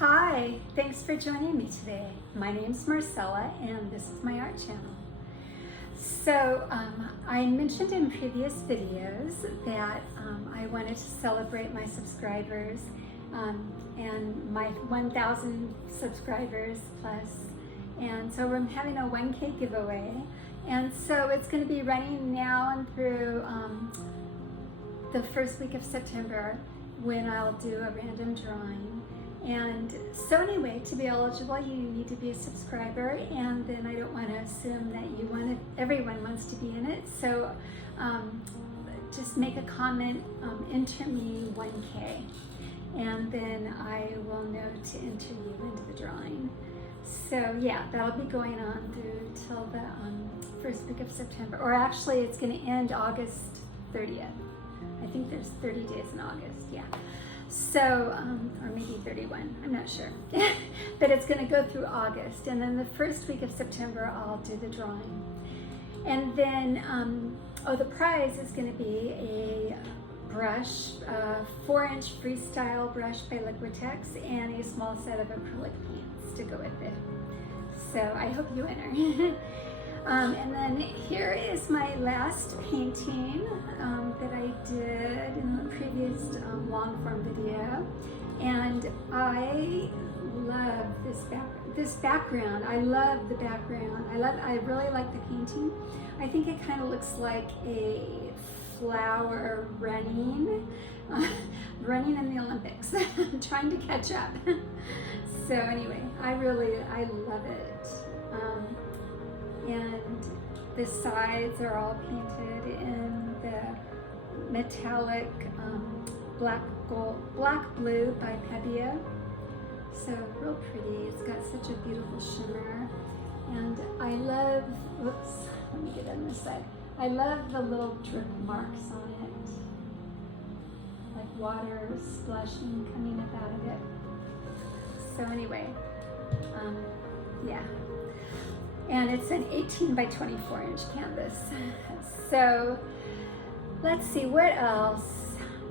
Hi, thanks for joining me today. My name's Marcella and this is my art channel. So I mentioned in previous videos that I wanted to celebrate my subscribers and my 1,000 subscribers plus. And so I'm having a 1K giveaway. And so it's going to be running now and through the first week of September when I'll do a random drawing. And so anyway, to be eligible, you need to be a subscriber, and then I don't want to assume that everyone wants to be in it. So just make a comment, enter me 1K, and then I will know to enter you into the drawing. So yeah, that'll be going on through till the first week of September, or actually it's going to end August 30th. I think there's 30 days in August, yeah. So, or maybe 31, I'm not sure. But it's going to go through August, and then the first week of September I'll do the drawing. And then, the prize is going to be a brush, 4-inch freestyle brush by Liquitex, and a small set of acrylic paints to go with it. So I hope you enter. And then here is my last painting that I did in the previous long form video, and I love this background. I love the background. I really like the painting. I think it kind of looks like a flower running in the Olympics. I'm trying to catch up. So anyway, I love it. And the sides are all painted in the metallic black blue by Pebia. So real pretty. It's got such a beautiful shimmer. And I love, whoops, let me get on this side. I love the little drip marks on it. Like water splashing coming up out of it. So anyway, yeah. And it's an 18 by 24 inch canvas. So let's see, what else?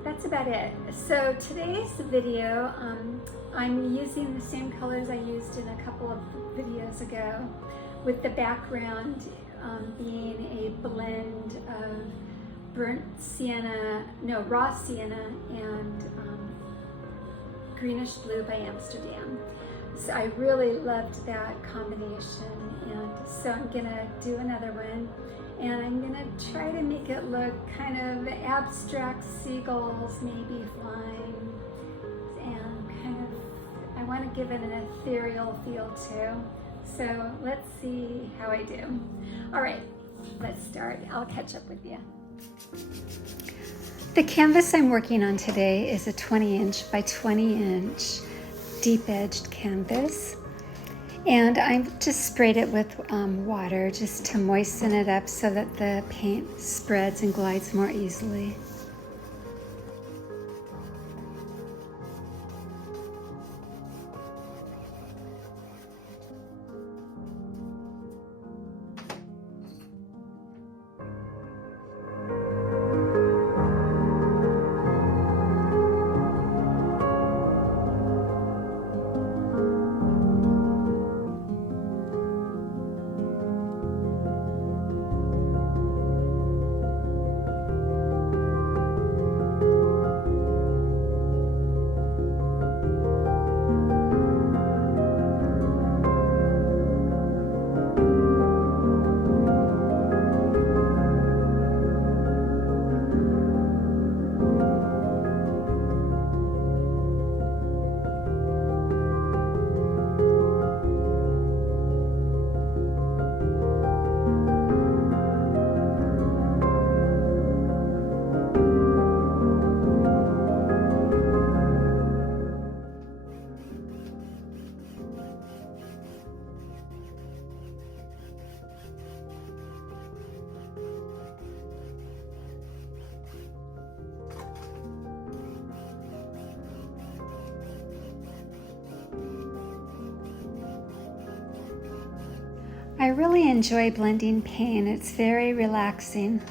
That's about it. So today's video, I'm using the same colors I used in a couple of videos ago, with the background being a blend of raw sienna and greenish blue by Amsterdam. So I really loved that combination, and so I'm gonna do another one, and I'm gonna try to make it look kind of abstract seagulls maybe flying, and kind of, I want to give it an ethereal feel too. So let's see how I do. All right, let's start. I'll catch up with you. The canvas I'm working on today is a 20-inch by 20-inch deep-edged canvas, and I've just sprayed it with water just to moisten it up so that the paint spreads and glides more easily. I really enjoy blending paint. It's very relaxing.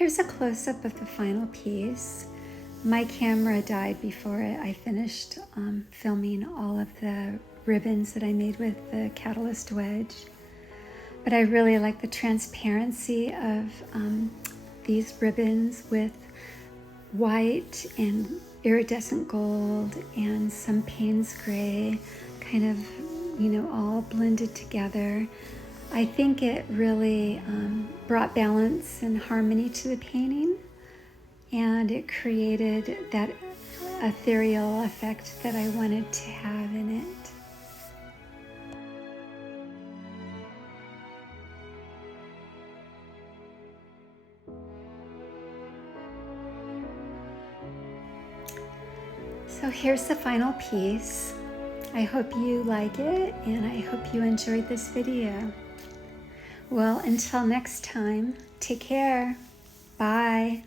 Here's a close-up of the final piece. My camera died before I finished filming all of the ribbons that I made with the catalyst wedge. But I really like the transparency of these ribbons with white and iridescent gold and some Paynes gray, kind of, you know, all blended together. I think it really brought balance and harmony to the painting, and it created that ethereal effect that I wanted to have in it. So here's the final piece. I hope you like it, and I hope you enjoyed this video. Well, until next time, take care. Bye.